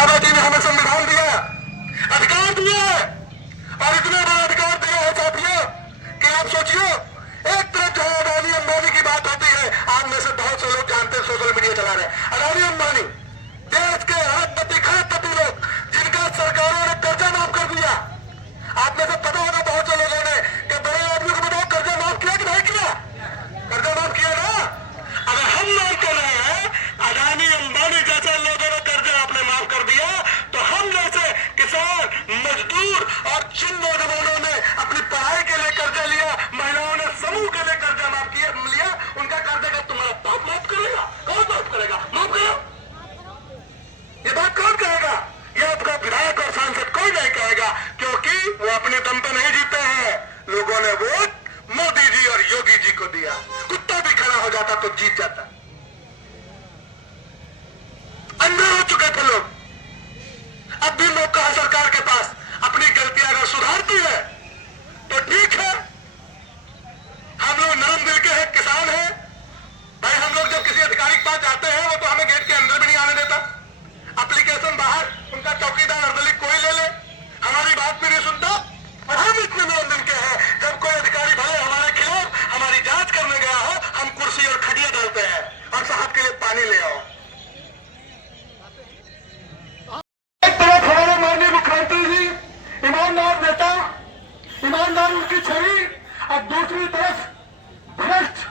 बाबा जी ने हमें संविधान दिया, अधिकार दिया है, और इतना बड़ा अधिकार दिया है साथियों कि आप सोचिए, एक तरफ जो अडानी अंबानी की बात होती है, आप में से बहुत से लोग जानते हैं, सोशल मीडिया चला रहे हैं, अडानी अंबानी देश के अरबपति खरबपति लोग जिनका सरकारों ने कर्जा माफ कर दिया। आप में से पता होगा बहुत से लोगों ने कि बड़े आदमी को बताओ कर्जा माफ किया कि नहीं किया? कर्जा माफ किया ना? अगर हम लोग को नहीं है, अडानी अंबानी जैसे लोगों ने कर्जा आपने माफ कर दिया, तो हम जैसे किसान, मजदूर और जिन नौजवानों ने अपनी पढ़ाई के लिए कर्जा लिया, महिलाओं ने समूह के लिए कर्जा माफ लिया, उनका कर्जा का तुम्हारा बाप माफ करेगा? कौन माफ करेगा? माफ करो। ये बात कौन कहेगा? ये आपका विधायक और सांसद कोई नहीं कहेगा, क्योंकि वो अपने दम पे नहीं जीते हैं। लोगों ने वोट मोदी जी और योगी जी को दिया। कुत्ता भी खड़ा हो जाता तो जीत जाता। अंधे हो चुके थे लोग। अब भी मौका है सरकार के पास, अपनी गलतियां अगर सुधारती है तो ठीक है। हम लोग नरम दिल के हैं, किसान हैं भाई। हम लोग जब किसी अधिकारी के पास जाते हैं, वो तो हमें गेट के अंदर भी नहीं आने देता। एप्लीकेशन बाहर, उनका चौकीदार अर्दली कोई ले ले, हमारी बात भी नहीं सुनता। और हम इतने नरम दिल के हैं, जब कोई अधिकारी भले हमारे खिलाफ हमारी जांच करने गया हो, हम कुर्सी और खटिया डालते हैं और साहब के लिए पानी ले आओ। एक तरफ हमारे माननीय मुख्यमंत्री जी ईमानदार नेता, ईमानदार उनकी छवि, और दूसरी तरफ भ्रष्ट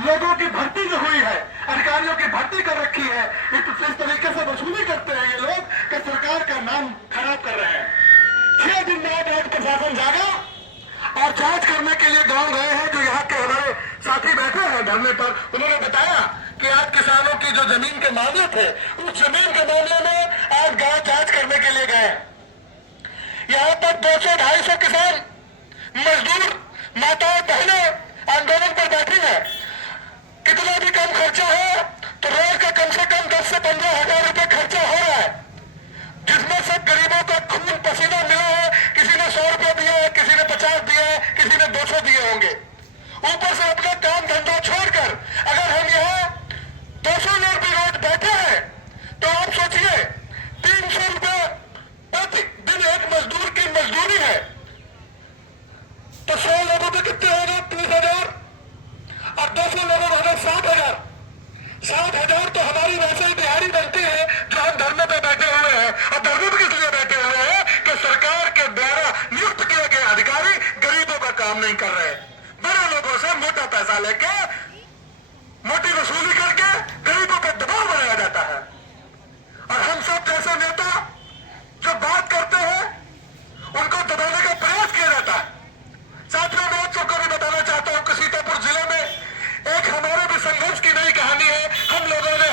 लोगों की भर्ती जो हुई है, अधिकारियों की भर्ती कर रखी है। इस तरीके से वसूली करते हैं ये लोग कि सरकार का नाम खराब कर रहे हैं। 6 दिन बाद आज प्रशासन जागा और जांच करने के लिए गांव गए हैं। जो यहाँ के हमारे साथी बैठे हैं धरने पर, उन्होंने बताया कि आज किसानों की जो जमीन के मामले थे, उस जमीन के मामले में आज गांव जांच करने के लिए गए। यहाँ पर 200-250 किसान, मजदूर, माताएं, बहनें आंदोलन पर बैठी है। कितना भी कम खर्चा है तो रोज का कम से कम 10 से 15 हजार रुपए खर्चा हो रहा है, जिसमें सब गरीबों का खून पसीना मिला है। किसी ने 100 रुपए दिया है, किसी ने 50 दिया है, किसी ने 200 दिए होंगे। ऊपर से अपना काम धंधा छोड़कर अगर हम यहाँ 200 लोग भी रोज बैठे हैं, तो आप सोचिए 300 रुपए प्रति दिन एक मजदूर की मजदूरी है, तो 100 लोगों पे कितने होगा? 30,000 और 200 लोगों को अगर 60,000, 60,000 तो हमारी वैसे ही दिहाड़ी बनती है जो हम धरने पे बैठे हुए हैं। और धरने पे किस लिए बैठे हुए हैं? कि सरकार के द्वारा नियुक्त किए गए अधिकारी गरीबों का काम नहीं कर रहे। बड़े लोगों से मोटा पैसा लेके, मोटी वसूली करके गरीबों पर दबाव बनाया जाता है। और हम सब जैसे नेता जो बात करते हैं, उनको दबाने का प्रयास किया जाता है। साथियों, मैं आप सबको भी बताना चाहता हूं कि सीतापुर जिले में एक हमारे भी संघर्ष की नई कहानी है। हम लोगों ने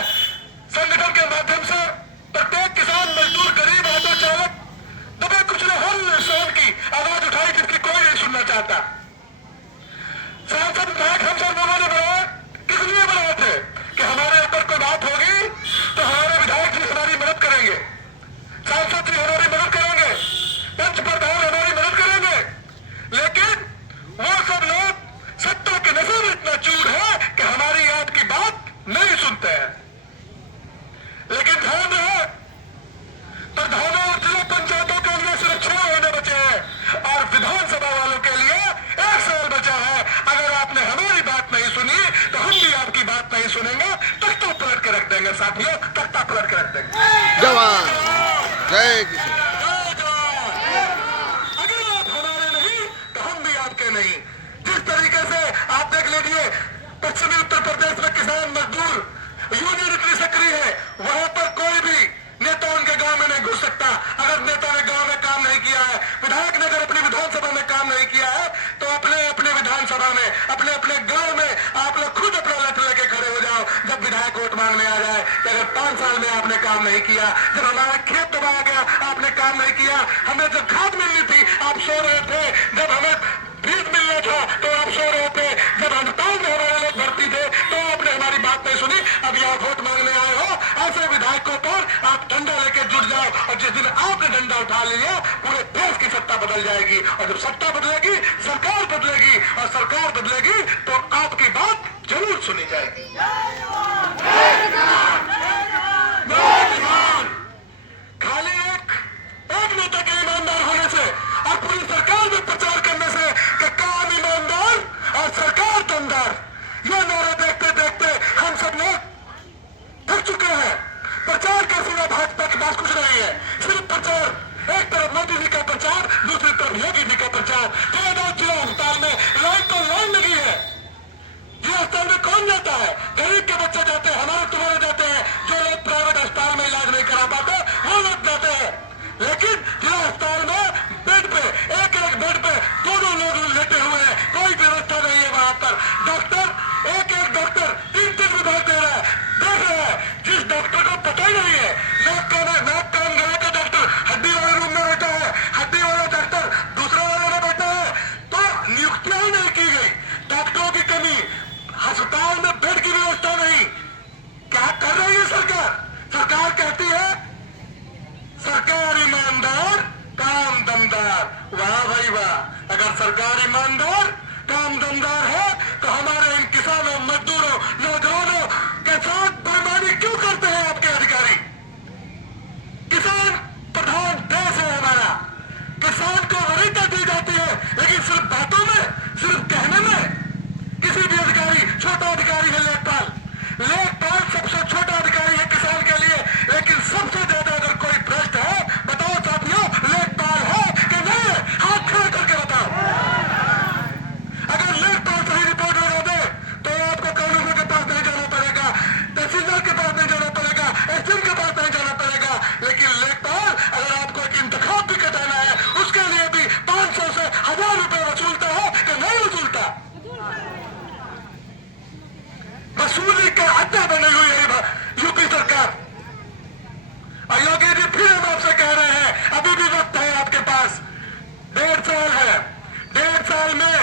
संगठन के माध्यम से प्रत्येक किसान, मजदूर, गरीब, ऑटो चालक, दबे कुचले हर इंसान की आवाज उठाई, जिसकी कोई नहीं सुनना चाहता। सांसद विधायक हम सब लोगों ने बनाया, किस लिए बनाए थे? कि हमारे ऊपर कोई बात होगी तो हमारे विधायक जी हमारी मदद करेंगे, सांसद जी हमारी मदद करेंगे, पंच प्रधान हमारी मदद करेंगे। लेकिन वो सब लोग सत्ता के नशे में इतना चूर है कि हमारी आपकी बात नहीं सुनते हैं। लेकिन ध्यान रहे, प्रधानों और जिला पंचायतों के लिए सिर्फ 6 महीने बचे हैं और विधानसभा वालों के लिए 1 साल बचा है। अगर आपने हमारी बात नहीं सुनी तो हम भी आपकी बात नहीं सुनेंगे। तख्ता पलट के रख देंगे साथियों, तख्ता पलट के रख देंगे। जवान जय किसान। नहीं, जिस तरीके से आप देख लीजिए, पश्चिमी उत्तर प्रदेश में किसान मजदूर यूनियन इतनी सक्रिय है, वहां पर कोई भी नेता उनके गांव में नहीं घुस सकता। अगर नेता ने गांव में काम नहीं किया है, विधायक ने अगर अपनी विधानसभा में काम नहीं किया है, तो अपने अपने विधानसभा में, अपने अपने गांव में आप लोग खुद अपना लट लेके खड़े हो जाओ। जब विधायक वोट मांगने आ जाए कि अगर 5 साल में आपने काम नहीं किया, जब हमारा खेत दबाया गया आपने काम नहीं किया, हमें जब खाद मिलनी थी आप सो रहे थे, जब हमें बीज मिलना था तो आप सो रहे थे, जब हड़ताल में हमारे लोग भर्ती थे तो आपने हमारी बात नहीं सुनी। अब यहाँ वोट मांगने आए हो, ऐसे विधायकों पर आप डंडा लेके जुट जाओ, और जिस दिन आपने डंडा उठा लिया, पूरे देश की सत्ता बदल जाएगी। और जब सत्ता बदलेगी, सरकार बदलेगी, और सरकार बदलेगी तो आपकी बात जरूर सुनी जाएगी। नहीं है, सिर्फ प्रचार। एक तरफ मोदी जी का प्रचार, दूसरी तरफ योगी जी का प्रचार। जिला अस्पताल में लाइन तो लाइन लगी है। जिला अस्पताल में कौन जाता है? गरीब के बच्चे जाते हैं, हमारे तुम्हारे जाते हैं। जो लोग प्राइवेट अस्पताल में इलाज नहीं करा पाते वो लोग जाते हैं। लेकिन जिला अस्पताल में बेड पे एक बेड पे दो लोग लेटे हुए हैं, कोई व्यवस्था नहीं है वहां पर। डॉक्टर एक डॉक्टर तीन विभाग दे रहा है, देख रहा है। जिस डॉक्टर को पता ही नहीं है, नाक कान गले का डॉक्टर हड्डी वाले रूम में बैठा है, हड्डी वाला डॉक्टर दूसरा वाले में बैठा है। तो नियुक्तियां नहीं की गई, डॉक्टरों की कमी, अस्पताल में बेड की व्यवस्था नहीं। क्या कर रही है सरकार? सरकार कहती है सरकार ईमानदार काम दमदार। वाह भाई वाह! अगर सरकार ईमानदार काम दमदार है तो हमारे इन किसानों, मजदूरों, नौजवानों के साथ बेईमानी क्यों करते हैं आपके अधिकारी? किसान प्रधान देश है हमारा, किसान को वरीयता दी जाती है, लेकिन सिर्फ बातों में, सिर्फ कहने में। किसी भी अधिकारी, छोटा अधिकारी है लेखपाल सबसे छोटा अधिकारी है किसान के लिए, लेकिन सबसे ज्यादा अगर कोई भ्रष्ट है, बताओ साथियों, लेखपाल है कि नहीं है? हाथ खड़े करके बताओ। अगर लेखपाल सही रिपोर्ट लगा दे तो आपको कानून के पास नहीं जाना पड़ेगा, तहसीलदार के पास नहीं जाना पड़ेगा, एसडीएम के पास नहीं जाना पड़ेगा। लेकिन लेखपाल अगर आपको एक इंतखाब भी कटाना है, उसके लिए भी 500 से 1000 रुपए वसूलता है कि नहीं वसूलता? वसूली का अड्डा बनी हुई है यूपी सरकार। और योगी जी फिर हम आपसे कह रहे हैं, अभी भी वक्त है आपके पास, 1.5 साल है। 1.5 साल में